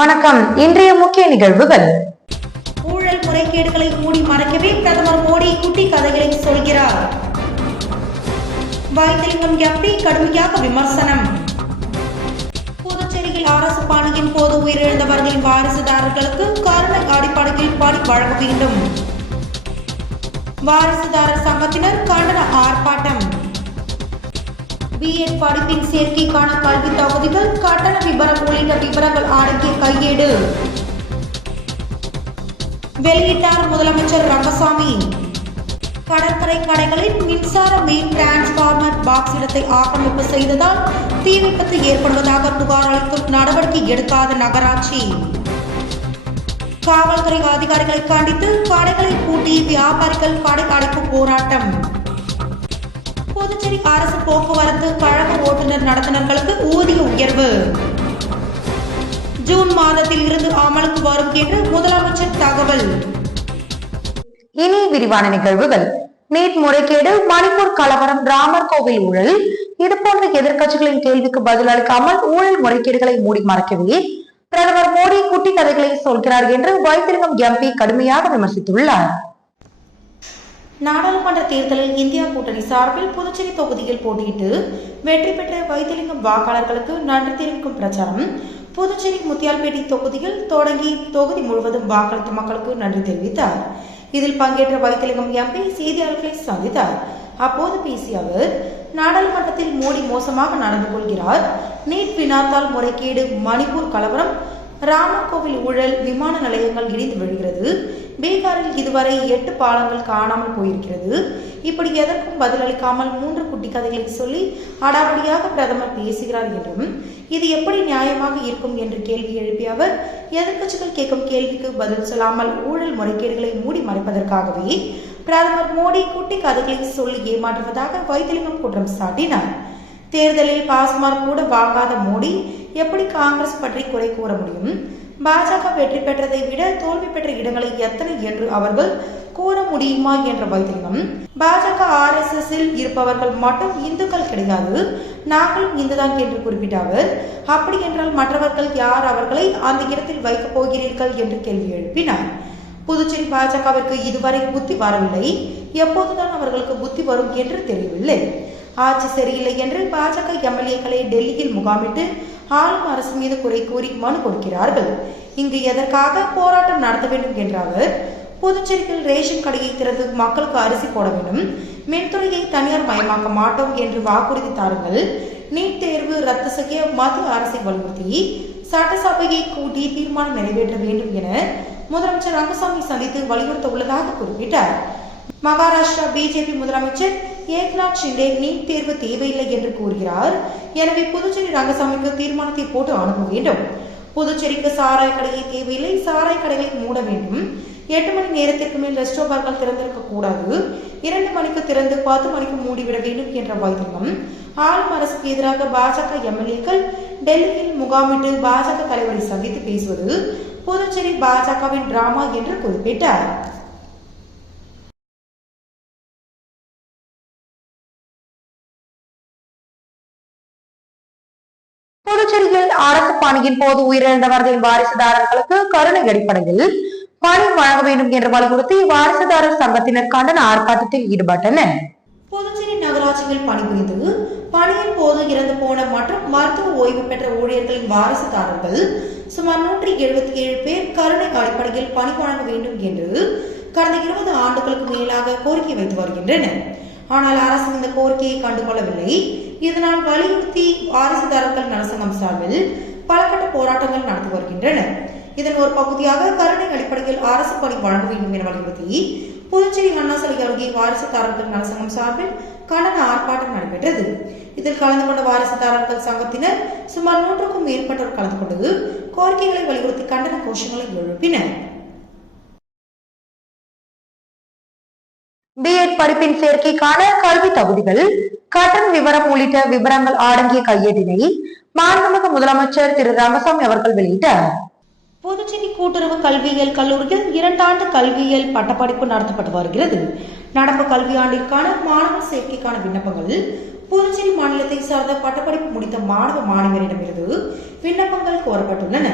வணக்கம். இன்றைய முக்கிய நிகழ்வுகள். ஊழல் முறைகேடுகளை மூடி மறைக்கவே பிரதமர் மோடி குட்டி கதைகளை சொல்கிறார். வைத்திலிங்கம் எம்பி கடுமையாக விமர்சனம். புதுச்சேரியில் அரசு பணியின் போது உயிரிழந்தவர்களின் வாரிசுதாரர்களுக்கு கருணை அடிப்படையில் பணி வழங்க வேண்டும். வாரிசுதாரர் சங்கத்தினர் கண்டன ஆர்ப்பாட்டம். பிஎட் படிப்பின் சேர்க்கைக்கான கல்வி தகுதிகள், கட்டண விபரம் உள்ளிட்ட விவரங்கள் அடங்கிய கையேடு வெளியிட்டார் முதலமைச்சர் ரங்கசாமி. கடற்கரை கடைகளில் மின்சார மெயின் டிரான்ஸ்பார்மர் பாக்ஸ் இடத்தை ஆக்கிரமிப்பு செய்ததால் தீ விபத்து ஏற்படுவதாக புகார் அளித்தும் நடவடிக்கை எடுக்காத நகராட்சி. காவல்துறை அதிகாரிகளை கண்டித்து கடைகளை பூட்டி வியாபாரிகள் கடை அடைப்பு போராட்டம். புதுச்சேரி அரசு போக்குவரத்து கழக ஓட்டுநர் நடத்துனர்களுக்கு ஊதிய உயர்வு ஜூன் மாதத்தில் இருந்து அமலுக்கு வரும் என்று முதலமைச்சர் தகவல். இனி விரிவான நிகழ்வுகள். நீட் முறைகேடு, மணிப்பூர் கலவரம், ராமர் கோவில் ஊழல், இதுபோன்ற எதிர்க்கட்சிகளின் கேள்விக்கு பதில் அளிக்காமல் ஊழல் முறைகேடுகளை மூடி மறைக்கவே பிரதமர் மோடி குட்டி கதைகளை சொல்கிறார் என்று வைத்திலிங்கம் எம்பி கடுமையாக விமர்சித்துள்ளார். நாடாளுமன்ற தேர்தலில் இந்தியா கூட்டணி சார்பில் புதுச்சேரி தொகுதியில் போட்டியிட்டு வெற்றி பெற்ற வைத்திலிங்கம் வாக்காளர்களுக்கு நன்றி தெரிவிக்கும் பிரச்சாரம் புதுச்சேரி முத்தியால்பேட்டை தொகுதியில் தொடங்கி தொகுதி முழுவதும் வாக்களித்த மக்களுக்கு நன்றி தெரிவித்தார். இதில் பங்கேற்ற வைத்திலிங்கம் எம்பி செய்தியாளர்களை சந்தித்தார். அப்போது பேசிய அவர், நாடாளுமன்றத்தில் மோடி மோசமாக நடந்து கொள்கிறார். நீட் வினாத்தாள் முறைகேடு, மணிப்பூர் கலவரம், ராமர் கோவில் ஊழல், விமான நிலையங்கள் இடிந்து விழுகிறது, பீகாரில் இதுவரை 8 பாலங்கள் காணாமல் போயிருக்கிறது. இப்படி எதற்கும் பதிலளிக்காமல் 3 குட்டி கதைகளை சொல்லி அடாவடியாக பிரதமர் பேசுகிறார் என்றும் இது எப்படி நியாயமாக இருக்கும் என்று கேள்வி எழுப்பிய அவர், எதிர்க்கட்சிகள் கேட்கும் கேள்விக்கு பதில் சொல்லாமல் ஊழல் முறைகேடுகளை மூடி மறைப்பதற்காகவே பிரதமர் மோடி குட்டி கதைகளை சொல்லி ஏமாற்றுவதாக வைத்திலிங்கம் குற்றம் சாட்டினார். தேர்தலில் பாஸ்மார்க் கூட வாங்காத மோடி எப்படி காங்கிரஸ் பற்றி குறை கூற முடியும்? பாஜக வெற்றி பெற்றதை விட தோல்வி பெற்ற இடங்களை எத்தனை என்று அவர்கள் கூற முடியுமா என்ற வைத்திலிங்கம், பாஜக RSS இருப்பவர்கள் மட்டும் இந்துக்கள் கிடையாது, நாங்களும் இந்துதான் என்று குறிப்பிட்ட அவர், அப்படி என்றால் மற்றவர்கள் யார் அவர்களை அந்த இடத்தில் வைக்கப் போகிறீர்கள் என்று கேள்வி எழுப்பினார். புதுச்சேரி பாஜகவிற்கு இதுவரை புத்தி வரவில்லை, எப்போதுதான் அவர்களுக்கு புத்தி வரும் என்று தெரியவில்லை. ஆட்சி சரியில்லை என்று பாஜக MLA-க்களை டெல்லியில் முகாமிட்டு ஆளும் அரசு மீது குறை கூறி மனு கொடுக்கிறார்கள். இங்கு எதற்காக போராட்டம் நடத்த வேண்டும் என்ற அவர், புதுச்சேரியில் ரேஷன் கடையை திறந்து மக்களுக்கு அரிசி போட வேண்டும், மின்துறையை தனியார் மயமாக்க மாட்டோம் என்று வாக்குறுதி தாருங்கள், நீட் தேர்வு ரத்து செய்ய மத்திய அரசை வலியுறுத்தி சட்டசபையை கூட்டி தீர்மானம் நிறைவேற்ற வேண்டும் என முதலமைச்சர் ரங்கசாமி சந்தித்து வலியுறுத்த உள்ளதாக குறிப்பிட்டார். மகாராஷ்டிரா பிஜேபி முதலமைச்சர் ஏக்நாத் ஷிண்டே நீட் தேர்வு தேவையில்லை என்று கூறுகிறார். எனவே புதுச்சேரி ரங்கசாமிக்கு தீர்மானத்தை போட்டு அனுப்ப வேண்டும். புதுச்சேரிக்கு சாராய கடையை தேவையில்லை, சாராய கடைகளை மூட வேண்டும். 8 மணி நேரத்திற்கு மேல் ரெஸ்டோபார்கள் திறந்திருக்க கூடாது, 2 மணிக்கு திறந்து 10 மணிக்கு மூடிவிட வேண்டும் என்ற வைத்திலிங்கம், ஆளும் அரசுக்கு எதிராக பாஜக MLA-க்கள் டெல்லியில் முகாமிட்டு பாஜக தலைவரை சந்தித்து பேசுவது புதுச்சேரி பாஜகவின் டிராமா என்று குறிப்பிட்டார். புதுச்சேரியில் அரசு பணியின் போது உயிரிழந்தவர்களின் வாரிசுதாரர்களுக்கு கருணை அடிப்படையில் பணி வழங்க வேண்டும் என்று வலியுறுத்தி வாரிசுதாரர் சங்கத்தினர் கண்டன ஆர்ப்பாட்டத்தில் ஈடுபட்டனர். புதுச்சேரி நகராட்சியில் பணிபுரிந்து பணியின் போது இறந்து போன மற்றும் மருத்துவ ஓய்வு பெற்ற ஊழியர்களின் வாரிசுதாரர்கள் சுமார் 177 பேர் கருணை அடிப்படையில் பணி வழங்க வேண்டும் என்று கடந்த 20 ஆண்டுகளுக்கு மேலாக கோரிக்கை வைத்து வருகின்றனர். ஆனால் அரசு இந்த கோரிக்கையை கண்டுகொள்ளவில்லை. இதனால் வலியுறுத்தி வாரிசுதாரர்கள் நலசங்கம் சார்பில் பலகட்ட போராட்டங்கள் நடத்தி வருகின்றனர். இதன் ஒரு பகுதியாக கருணை அடிப்படையில் அரசு பணி வழங்க வேண்டும் என வலியுறுத்தி புதுச்சேரி அண்ணா சிலை அருகே வாரிசுதாரர்கள் நலசங்கம் சார்பில் கண்டன ஆர்ப்பாட்டம் நடைபெற்றது. இதில் கலந்து கொண்ட வாரிசுதாரர்கள் சங்கத்தினர் சுமார் 100க்கும் மேற்பட்டோர் கலந்து கொண்டு கோரிக்கைகளை வலியுறுத்தி கண்டன கோஷங்களை எழுப்பினர். பிஎட் படிப்பின் சேர்க்கைக்கான கல்வி தகுதிகள், கட்டண விவரம் உள்ளிட்ட விவரங்கள் அடங்கிய கையேட்டினை மாண்புமிகு முதலமைச்சர் திரு ரங்கசாமி அவர்கள் வெளியிட்டார். புதுச்சேரி கூட்டுறவு கல்வியியல் கல்லூரியில் 2 ஆண்டு கல்வியியல் பட்டப்படிப்பு நடத்தப்பட்டு வருகிறது. நடப்பு கல்வியாண்டிற்கான மாணவர் சேர்க்கைக்கான விண்ணப்பங்கள் புதுச்சேரி மாநிலத்தை சார்ந்த பட்டப்படிப்பு முடித்த மாணவ மாணவியரிடமிருந்து விண்ணப்பங்கள் கோரப்பட்டுள்ளன.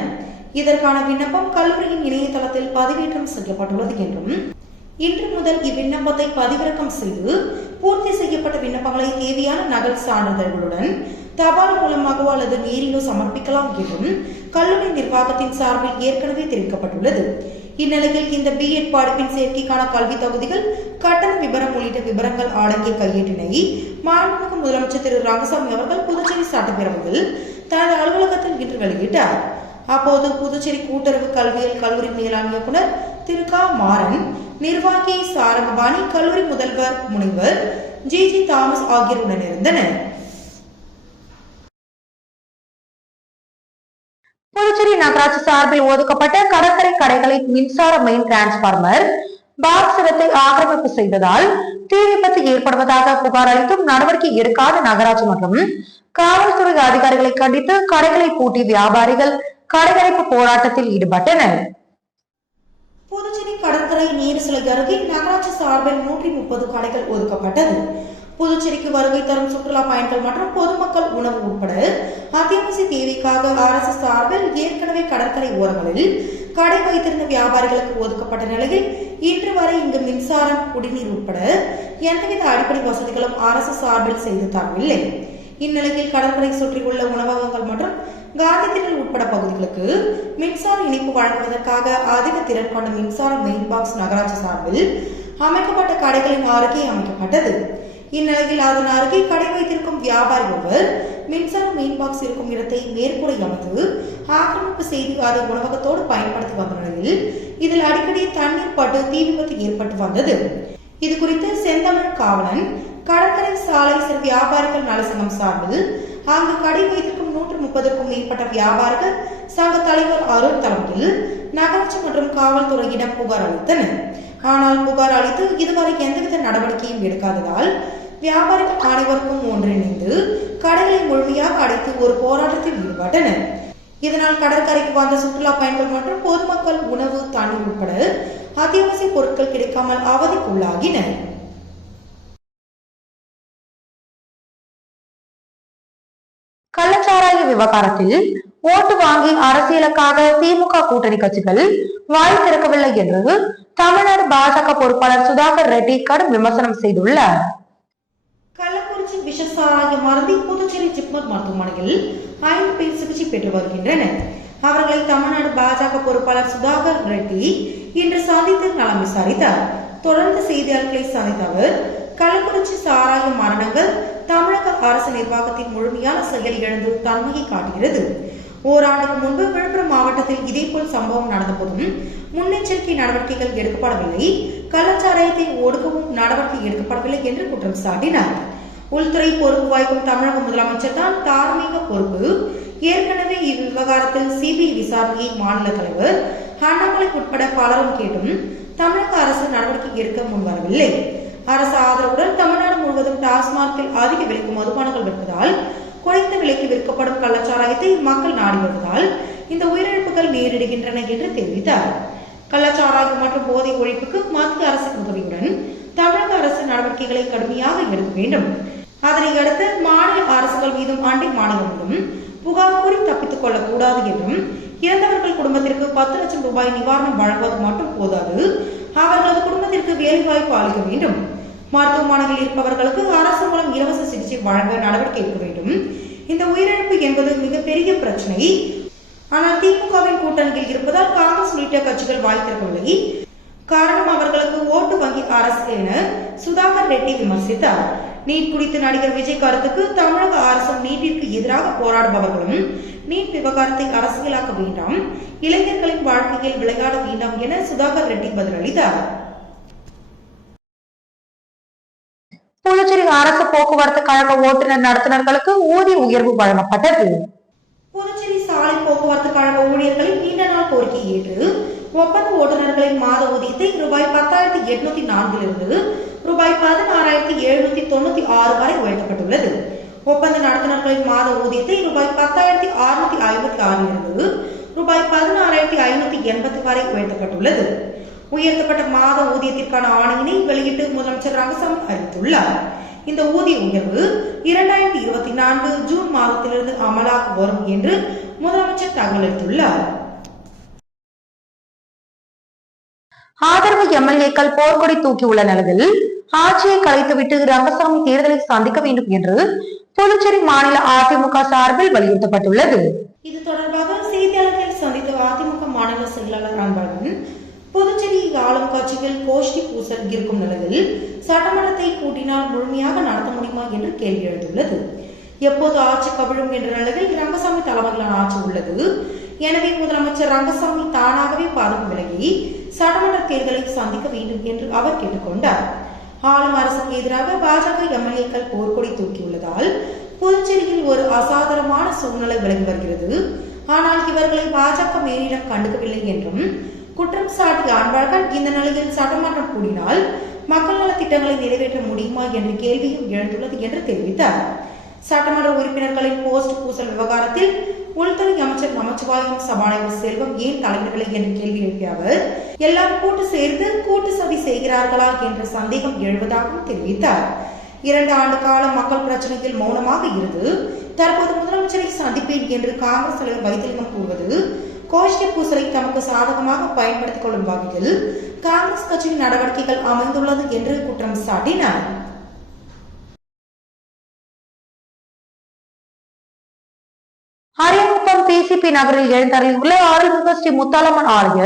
இதற்கான விண்ணப்பம் கல்லூரியின் இணையதளத்தில் பதிவேற்றம் செய்யப்பட்டுள்ளது என்றும் இன்று முதல் இவ்விண்ணப்பத்தை பதிவிறக்கம் செய்து பூர்த்தி செய்யப்பட்ட விண்ணப்பங்களை தேவையான நகல் சான்றிதழ்களுடன் தபால் மூலமாகவோ அல்லது நேரிலோ சமர்ப்பிக்கலாம் என்றும் கல்லூரி நிர்வாகத்தின் சார்பில் ஏற்கனவே தெரிவிக்கப்பட்டுள்ளது. இந்நிலையில் இந்த பிஎட் படிப்பின் சேர்க்கைக்கான கல்வி தகுதிகள், கட்டண விபரம் உள்ளிட்ட விவரங்கள் அடங்கிய கையேட்டினை மாண்புமிகு முதலமைச்சர் திரு ரங்கசாமி அவர்கள் புதுச்சேரி சட்டப்பேரவையில் தனது அலுவலகத்தில் இன்று வெளியிட்டார். அப்போது புதுச்சேரி கூட்டுறவு கல்வியியல் கல்லூரி மேலாண் இயக்குனர் திரு க மாறன், நிர்வாகி சாரங்கபாணி, கல்லூரி முதல்வர் முனைவர் ஜி தாமஸ் ஆகியோர் உடனிருந்தனர். புதுச்சேரி நகராட்சி சார்பில் ஒதுக்கப்பட்ட கடற்கரை கடைகளின் மின்சார மெயின் டிரான்ஸ்பார்மர் பாக்ஸ் இடத்தை ஆக்கிரமிப்பு செய்ததால் தீ விபத்து ஏற்படுவதாக புகார் அளித்தும் நடவடிக்கை எடுக்காத நகராட்சி மற்றும் காவல்துறை அதிகாரிகளை கண்டித்து கடைகளை பூட்டி வியாபாரிகள் கடையடைப்பு போராட்டத்தில் ஈடுபட்டனர். புதுச்சேரி கடற்கரை நீர்சுலை அருகே நகராட்சி சார்பில் 130 கடைகள் ஒதுக்கப்பட்டது. புதுச்சேரிக்கு வருகை தரும் சுற்றுலா பயணிகள் மற்றும் பொதுமக்கள் உணவு உட்பட அத்தியாவசிய தேவைக்காக அரசு சார்பில் ஏற்கனவே கடற்கரை ஓரங்களில் கடை வைத்திருந்த வியாபாரிகளுக்கு ஒதுக்கப்பட்ட நிலையில் இன்று வரை இங்கு மின்சாரம், குடிநீர் உட்பட எந்தவித அடிப்படை வசதிகளும் அரசு சார்பில் செய்து தரவில்லை. இந்நிலையில் கடற்கரை சுற்றியுள்ள உணவகங்கள் மற்றும் காந்தி திடல் உட்பட பகுதிகளுக்கு மின்சார இணைப்பு வழங்குவதற்காக அதிக திறன் கொண்ட மின்சார மெயின் பாக்ஸ் நகராட்சி சார்பில் அமைக்கப்பட்ட கடைகளின் அருகே அமைக்கப்பட்டது. இந்நிலையில் அதன் அருகே கடை வைத்திருக்கும் வியாபாரி ஒருவர் மின்சார மெயின் பாக்ஸ் இருக்கும் இடத்தை மேற்கூரை அமைத்து ஆக்கிரமிப்பு செய்து அதை உணவகத்தோடு பயன்படுத்தி வந்த நிலையில் இதில் அடிக்கடி தண்ணீர் பட்டு தீ விபத்து ஏற்பட்டு வந்தது. இது குறித்து செந்தமிழ் காவலன் கடற்கரை சாலை சிறு வியாபாரிகள் நலசங்கம் சார்பில் அங்கு கடை வைத்திருக்கும் 130க்கும் மேற்பட்ட வியாபாரிகள் சங்க தலைவர் அருண் தலைமையில் நகராட்சி மற்றும் காவல்துறையிடம் புகார் அளித்தனர். ஆனால் புகார் அளித்து இதுவரை எந்தவித நடவடிக்கையும் எடுக்காததால் வியாபாரிகள் அனைவருக்கும் ஒன்றிணைந்து கடைகளை முழுமையாக அடைத்து ஒரு போராட்டத்தில் ஈடுபட்டனர். இதனால் கடற்கரைக்கு வந்த சுற்றுலா பயணிகள் மற்றும் பொதுமக்கள் உணவு, தண்ணீர் உட்பட அத்தியாவசிய பொருட்கள் கிடைக்காமல் அவதிக்குள்ளாகினர். கள்ளச்சாராய விவகாரத்தில் ஓட்டு வாங்கி அரசியலுக்காக திமுக கூட்டணி கட்சிகள் வாய் திறக்கவில்லை என்று தமிழ்நாடு பாஜக பொறுப்பாளர் சுதாகர் ரெட்டி கடும் விமர்சனம் செய்துள்ளார். கள்ளக்குறிச்சி விஷசாராய மருந்தி புதுச்சேரி ஜிப்மர் மருத்துவமனையில் 5 பேர் சிகிச்சை பெற்று வருகின்றனர். அவர்களை தமிழ்நாடு பாஜக பொறுப்பாளர் சுதாகர் ரெட்டி இன்று சந்தித்து நலம் விசாரித்தார். தொடர்ந்து செய்தியாளர்களை சந்தித்த அவர், கள்ளக்குறிச்சி சாராய மரணங்கள் தமிழக அரசு நிர்வாகத்தின் முழுமையான செயல் இழந்து தன்மையை காட்டுகிறது. ஓராண்டுக்கு முன்பு விழுப்புரம் மாவட்டத்தில் இதேபோல் சம்பவம் நடந்த போதும் முன்னெச்சரிக்கை நடவடிக்கைகள் எடுக்கப்படவில்லை, கள்ளச்சாராயத்தை ஒடுக்கவும் நடவடிக்கை எடுக்கப்படவில்லை என்று குற்றம் சாட்டினார். உள்துறை பொறுப்பு வகிக்கும் தமிழக முதலமைச்சர் தான் தார்மீக பொறுப்பு. ஏற்கனவே இவ்விவகாரத்தில் சிபிஐ விசாரணையை மாநில தலைவர் அண்ணாமலை உட்பட பலரும் கேட்டும் தமிழக அரசு நடவடிக்கை எடுக்க முன்வரவில்லை. அரசு ஆதரவுடன் தமிழ்நாடு முழுவதும் டாஸ்மாகில் அதிக விலைக்கு மதுபானங்கள் விற்பதால் குறைந்த விலைக்கு விற்கப்படும் கள்ளச்சாராயத்தை மக்கள் நாடி வருவதால் இந்த உயிரிழப்புகள் நேரிடுகின்றன என்று தெரிவித்தார். கள்ளச்சாராயம் மற்றும் போதை ஒழிப்புக்கு மத்திய அரசின் உதவியுடன் தமிழக அரசு நடவடிக்கைகளை கடுமையாக எடுக்க வேண்டும். அதனை அடுத்து மாநில அரசுகள் மீதும் அண்டை மாநிலங்களும் புகார் கூறி தப்பித்துக் கொள்ளக்கூடாது என்றும், இறந்தவர்கள் குடும்பத்திற்கு 10 லட்சம் ரூபாய் நிவாரணம் வழங்குவது மட்டும் போதாது, அவர்களது குடும்பத்திற்கு வேலைவாய்ப்பு அளிக்க வேண்டும். மருத்துவமனையில் இருப்பவர்களுக்கு அரசு மூலம் இலவச சிகிச்சை வழங்க நடவடிக்கை எடுக்க வேண்டும். இந்த உயிரிழப்பு என்பது மிகப்பெரிய பிரச்சனை. ஆனால் திமுகவின் கூட்டணியில் இருப்பதால் காங்கிரஸ் உள்ளிட்ட கட்சிகள் வாய் திறக்கவில்லை. காரணம் அவர்களுக்கு ஓட்டு வங்கி அரசியல் என சுதாகர் ரெட்டி விமர்சித்தார். நீட் குறித்து நடிகர் விஜய் கருத்துக்கு தமிழக அரசும் நீட்டிற்கு எதிராக போராடுபவர்களும் நீட் விவகாரத்தை அரசியலாக்க வேண்டாம், இளைஞர்களின் வாழ்க்கையில் விளையாட வேண்டாம் என சுதாகர் ரெட்டி பதிலளித்தார். புதுச்சேரி அரசு போக்குவரத்து கழக ஓட்டுநர் நடத்துனர்களுக்கு ஊதிய உயர்வு வழங்கப்பட்டது. புதுச்சேரி சாலை போக்குவரத்து கழக ஊழியர்களின் நீண்ட நாள் கோரிக்கையை ஏற்று ஒப்பந்த ஓட்டுநர்களின் மாத ஊதியத்தை ரூபாய் 10,804 இருந்து ரூபாய் 16,796 வரை உயர்த்தப்பட்டுள்ளது. ஒப்பந்த நடத்துனர்களின் மாத ஊதியத்தை ரூபாய் 10,656 இருந்து ரூபாய் 16,580 வரை உயர்த்தப்பட்டுள்ளது. உயர்த்தப்பட்ட மாத ஊதியத்திற்கான ஆணையினை வெளியிட்டு முதலமைச்சர் ரங்கசாமி அறிவித்துள்ளார். இந்த ஊதிய உயர்வு 2024 ஜூன் மாதத்திலிருந்து அமலாக வரும் என்று முதலமைச்சர் தகவல் அளித்துள்ளார். ஆதரவு எம்எல்ஏக்கள் போர்க்கொடி தூக்கியுள்ள நிலையில் ஆட்சியை கலைத்துவிட்டு ரங்கசாமி தேர்தலை சந்திக்க வேண்டும் என்று புதுச்சேரி மாநில அதிமுக சார்பில் வலியுறுத்தப்பட்டுள்ளது. இது தொடர்பாக செய்தியாளர்களை சந்தித்த அதிமுக மாநில செயலாளர் அன்பழகன், புதுச்சேரி ஆளும் கட்சியில் கோஷ்டி பூசல் இருக்கும் நிலையில் சட்டமன்றத்தை கூட்டினால் முழுமையாக நடத்த முடியுமா என்று கேள்வி எழுந்துள்ளது. எப்போது ஆட்சி கவிழும் என்ற நிலையில் ரங்கசாமி தலைமையிலான ஆட்சி உள்ளது. எனவே முதலமைச்சர் ரங்கசாமி தானாகவே பதவி விலகி சட்டமன்ற தேர்தலை சந்திக்க வேண்டும் என்று அவர் கேட்டுக்கொண்டார். ஆளும் அரசுக்கு எதிராக பாஜக எம்எல்ஏக்கள் போர்க்கொடி தூக்கியுள்ளதால் புதுச்சேரியில் ஒரு அசாதாரணமான சூழ்நிலை விலகி வருகிறது. ஆனால் இவர்களை பாஜக மேலிடம் கண்டுக்கவில்லை என்றும் குற்றம் சாட்டிய அன்பழகன், இந்த நிலையில் சட்டமன்றம் கூடினால் மக்கள் நல திட்டங்களை நிறைவேற்ற முடியுமா என்ற கேள்வியும் எழுந்துள்ளது என்று தெரிவித்தார். சட்டமன்ற உறுப்பினர்களின் போஸ்ட் பூசல் விவகாரத்தில் உள்துறை அமைச்சர் நமச்சிவாயம், சபாநாயகர் செல்வம் ஏன் தலைவர்களை என்று கேள்வி எழுப்பிய அவர், எல்லாம் கூட்டு சேர்ந்து கூட்டு சதி செய்கிறார்களா என்ற சந்தேகம் எழுவதாகவும் தெரிவித்தார். 2 ஆண்டு கால மக்கள் பிரச்சனையில் மௌனமாக இருந்து தற்போது முதலமைச்சரை சந்திப்பேன் என்று காங்கிரஸ் தலைவர் வைத்திலிங்கம் கூறுவது கோஷ்டி பூசலை தமக்கு சாதகமாக பயன்படுத்திக் கொள்ளும் வகையில் காங்கிரஸ் கட்சியின் நடவடிக்கைகள் அமைந்துள்ளது என்று குற்றம் சாட்டினார். அரியங்குப்பம் பிசிபி நகரில் எழுந்தருளியுள்ள அருள்மிகு ஸ்ரீ முத்தாலம்மன் ஆலய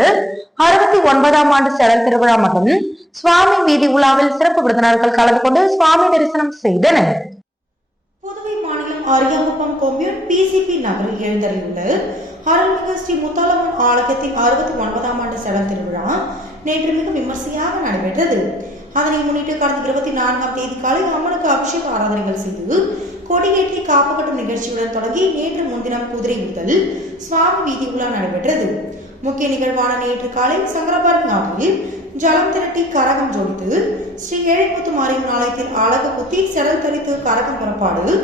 69ஆம் ஆண்டு செடல் திருவிழா மற்றும் சுவாமி வீதி உலாவில் சிறப்பு விருந்தினர்கள் கலந்து கொண்டு சுவாமி தரிசனம் செய்தனர். புதுவை மாநிலம் அரியங்குப்பம் கொம்யூன் பிசிபி நகரில் எழுந்தருளியுள்ள அருள்மிகு ஸ்ரீ முத்தாலம்மன் ஆலயத்தின் 69ஆம் ஆண்டு செடல் திருவிழா நேற்று மிக விமர்சையாக நடைபெற்றது. அதனை முன்னிட்டு கடந்த 24ஆம் தேதி காலை அம்மனுக்கு அபிஷேக ஆராதனைகள் செய்து கொடியேற்றி காப்பு கட்டும் நிகழ்ச்சியுடன் தொடங்கி நேற்று முன்தினம் குதிரை ஊர்தல், சுவாமி வீதி உலா நடைபெற்றது. முக்கிய நிகழ்வான நேற்று காலை சங்கரபாரதி ஆற்றில் ஜலம் திரட்டி கரகம் ஜோடித்து ஸ்ரீ ஏழைமுத்து மாரியம்மன் ஆலயத்தில் அழகு குத்தி செடல் தரித்து கரகம் புறப்பாடு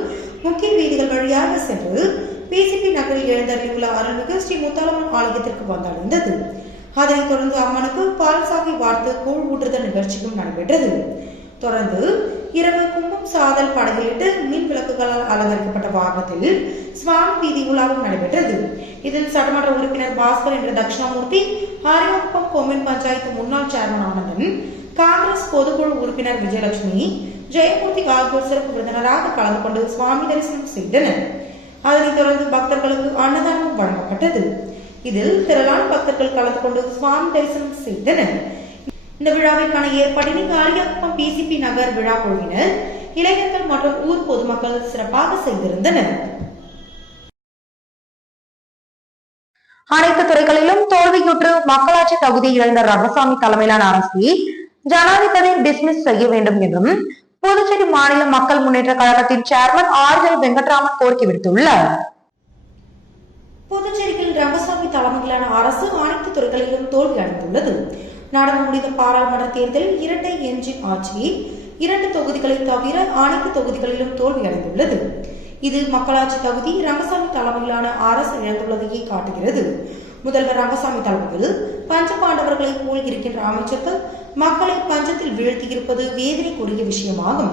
முக்கிய வீதிகள் வழியாக சென்று பிசிபி நகரில் எழுந்தருளியுள்ள அருள்மிகு ஸ்ரீ முத்தாலம்மன் ஆலயத்திற்கு வந்தடைந்தது. அதனைத் தொடர்ந்து அம்மனுக்கு பால் சாகி வார்த்து கூழ் ஊற்றுதல் நிகழ்ச்சியும் நடைபெற்றது. தொடர்ந்து இரவு கும்பம் சாதல் படகிலிட்டு மின் விளக்குகளால் அலங்கரிக்கப்பட்ட வாகனத்தில் சுவாமி வீதி உலாவும் நடைபெற்றது. இதில் சட்டமன்ற உறுப்பினர் பாஸ்கர் என்ற தட்சிணாமூர்த்தி, அரியங்குப்பம் கொம்யூன் பஞ்சாயத்து முன்னாள் சேர்மன் ஆனந்தன், காங்கிரஸ் பொதுக்குழு உறுப்பினர் விஜயலட்சுமி, ஜெயமூர்த்தி ஆகியோர் சிறப்பு விருந்தினராக கலந்து கொண்டு சுவாமி தரிசனம் செய்தனர். அதனைத் தொடர்ந்து பக்தர்களுக்கு அன்னதானமும் வழங்கப்பட்டது. இதில் திரளான பக்தர்கள் கலந்து கொண்டு சுவாமி தரிசனம் செய்தனர். இந்த விழாவிற்கான ஏற்பாட்டினை அரியங்குப்பம் பிசிபி நகர் விழா குழுவினர், இளைஞர்கள் மற்றும் ஊர் பொதுமக்கள் சிறப்பாக செய்திருந்தனர். அனைத்து துறைகளிலும் தோல்வியுற்று மக்களாட்சி தகுதி இழந்த ரங்கசாமி தலைமையிலான அரசை ஜனாதிபதி டிஸ்மிஸ் செய்ய வேண்டும் என்றும் புதுச்சேரி மாநில மக்கள் முன்னேற்ற கழகத்தின் சேர்மன் ஆர்.எல். வெங்கட்ராமன் கோரிக்கை விடுத்துள்ளார். புதுச்சேரியில் ரங்கசாமி தலைமையிலான அரசு அனைத்து துறைகளிலும் தோல்வி அடைந்துள்ளது. நடந்து முடிந்த பாராளுமன்ற தேர்தலில் இரட்டை என்ஜின் ஆட்சி 2 தொகுதிகளை தவிர அனைத்து தொகுதிகளிலும் தோல்வி அடைந்துள்ளது. இது மக்களாட்சி தகுதி ரங்கசாமி தலைமையிலான அரசு இழந்துள்ளதையே காட்டுகிறது. முதல்வர் ரங்கசாமி தலைமையில் பஞ்ச பாண்டவர்களை போல் இருக்கின்ற அமைச்சர்கள் மக்களை பஞ்சத்தில் வீழ்த்தியிருப்பது வேதனைக்குரிய விஷயமாகும்.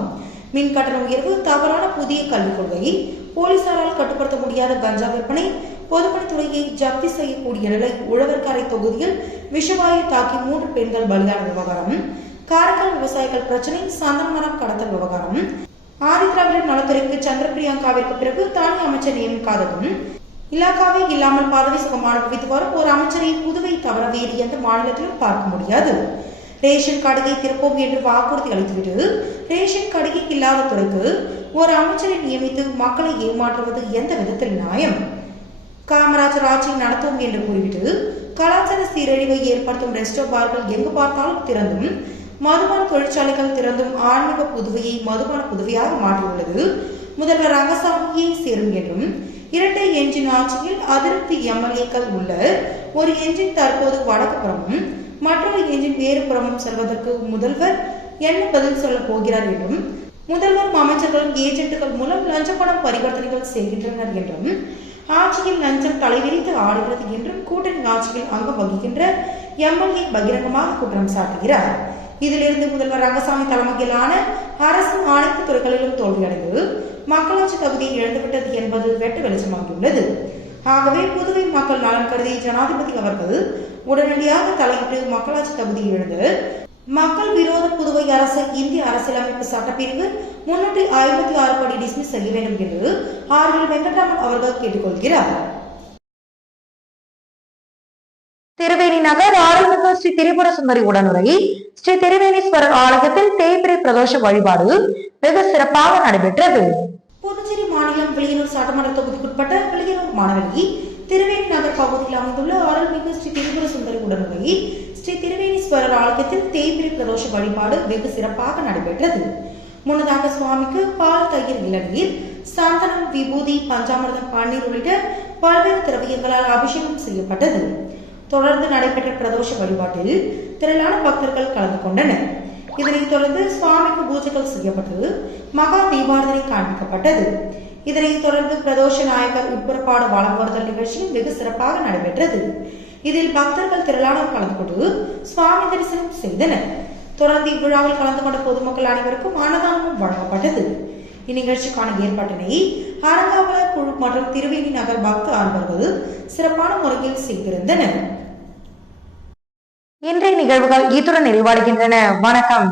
மின் கட்டண உயர்வு, தவறான புதிய கல்விக் கொள்கை, போலீசாரால் கட்டுப்படுத்த முடியாத கஞ்சா விற்பனை, பொதுப்பணித்துறையை ஜப்தி செய்யக்கூடிய நிலை, உழவர்கரை தொகுதியில் விஷவாயு தாக்கி 3 பெண்கள் பலியான விவகாரம், காரைக்கால் விவசாயிகள் பிரச்சனை, சந்தன மரம் கடத்தல் விவகாரம், ஆதிதிராவிடர் நலத்துறைக்கு சந்திர பிரியங்காவிற்கு பிறகு தனி அமைச்சர் நியமிக்காததும், இலாக்காவே இல்லாமல் பதவி சுகமான குவித்து வரும் ஒரு அமைச்சரை புதுவை தவிர வேறு எந்த மாநிலத்திலும் பார்க்க முடியாது. ரேஷன் கடையை திறப்போம் என்று வாக்குறுதி அளித்துவிட்டு ரேஷன் கடையை இல்லாத துறைக்கு ஒரு அமைச்சரை நியமித்து மக்களை ஏமாற்றுவது எந்த விதத்தில் நியாயம்? காமராஜர் ஆட்சியை நடத்துவோம் என்று கூறிவிட்டு கலாச்சார சீரழிவை ஏற்படுத்தும் ரெஸ்டோ பார்கள் எங்கு பார்த்தாலும் திறந்தும், மதுபான தொழிற்சாலைகள் திறந்தும் ஆன்மீக புதுவையை மதுபான புதுவையாக மாற்றியுள்ளது முதல்வர் ரங்கசாமியை சேரும் என்றும், இரட்டை என்ஜின் ஆட்சியில் அதிருப்தி எம்எல்ஏக்கள் உள்ள ஒரு என்ஜின் தற்போது வடக்கு புறமும் மற்றொரு என்ஜின் வேறு புறமும் செல்வதற்கு முதல்வர் என்ன பதில் சொல்ல போகிறார் என்றும், முதல்வரும் அமைச்சர்களும் ஏஜென்ட்டுகள் மூலம் லஞ்ச பணம் பரிவர்த்தனைகள் செய்கின்றனர் என்றும், ஆட்சியில் லஞ்சம் தலைவிரித்து ஆடுகிறது என்றும் கூட்டணி ஆட்சியில் அங்கம் வகிக்கின்ற எம்எல்ஏ பகிரங்கமாக குற்றம் சாட்டுகிறார். இதிலிருந்து முதல்வர் ரங்கசாமி தலைமையிலான அரசு அனைத்து துறைகளிலும் தோல்வியடைந்து மக்களாட்சி தகுதியை இழந்துவிட்டது என்பது வெட்ட வெளிச்சமாகியுள்ளது. ஆகவே புதுவை மக்கள் நலன் கருதி ஜனாதிபதி அவர்கள் உடனடியாக தலையிட்டு மக்களாட்சி தொகுதியிலிருந்து மக்கள் விரோத புதுவை அரசு இந்திய அரசியலமைப்பு சட்டப்பிரிவு 356 படி டிஸ்மிஸ் செய்ய வேண்டும் என்று ஆர்வில் வெங்கட்ராமன் அவர்கள் கேட்டுக்கொள்கிறார். திருவேணி நகர் ஆரல்மிகு ஸ்ரீ திரிபுர சுந்தரி உடனுரை ஸ்ரீ திருவேணீஸ்வரர் ஆலயத்தில் தேய்பிரை பிரதோஷ வழிபாடு வெகு சிறப்பாக நடைபெற்றது. புதுச்சேரி மாநிலம் வில்லியனூர் சட்டமன்ற தொகுதிக்குட்பட்ட வில்லியனூர் மாநகரி திருவேணி நகர் பகுதியில் அமைந்துள்ள அருள்மிகு ஸ்ரீ திரிபுர சுந்தரி உடனுரை ஸ்ரீ திருவேணீஸ்வரர் ஆலயத்தில் தேய்பிரை பிரதோஷ வழிபாடு வெகு சிறப்பாக நடைபெற்றது. முன்னதாக சுவாமிக்கு பால், தயிர், இளநீர், சந்தனம், விபூதி, பஞ்சாமிர்தம், பன்னீர் உள்ளிட்ட பல்வேறு திரவியங்களால் அபிஷேகம் செய்யப்பட்டது. தொடர்ந்து நடைபெற்ற பிரதோஷ வழிபாட்டில் திரளான பக்தர்கள் கலந்து கொண்டனர். இதனைத் தொடர்ந்து சுவாமிக்கு பூஜைகள் செய்யப்பட்டு மகா தீபாரதனை காண்பிக்கப்பட்டது. இதனைத் தொடர்ந்து பிரதோஷ நாயகர் உட்புறப்பாடு வலம் வருதல் நிகழ்ச்சியும் வெகு சிறப்பாக நடைபெற்றது. இதில் பக்தர்கள் திரளானோர் கலந்து கொண்டு சுவாமி தரிசனம் செய்தனர். தொடர்ந்து இவ்விழாவில் கலந்து கொண்ட பொதுமக்கள் அனைவருக்கும் அன்னதானமும் வழங்கப்பட்டது. இந்நிகழ்ச்சிக்கான ஏற்பாட்டினை அறங்காவலர் குழு மற்றும் திருவேணி நகர் பக்த அன்பர்கள் சிறப்பான முறையில் செய்திருந்தனர். இன்றைய நிகழ்வுகள் இத்துடன் நிறைவடைகின்றன. வணக்கம்.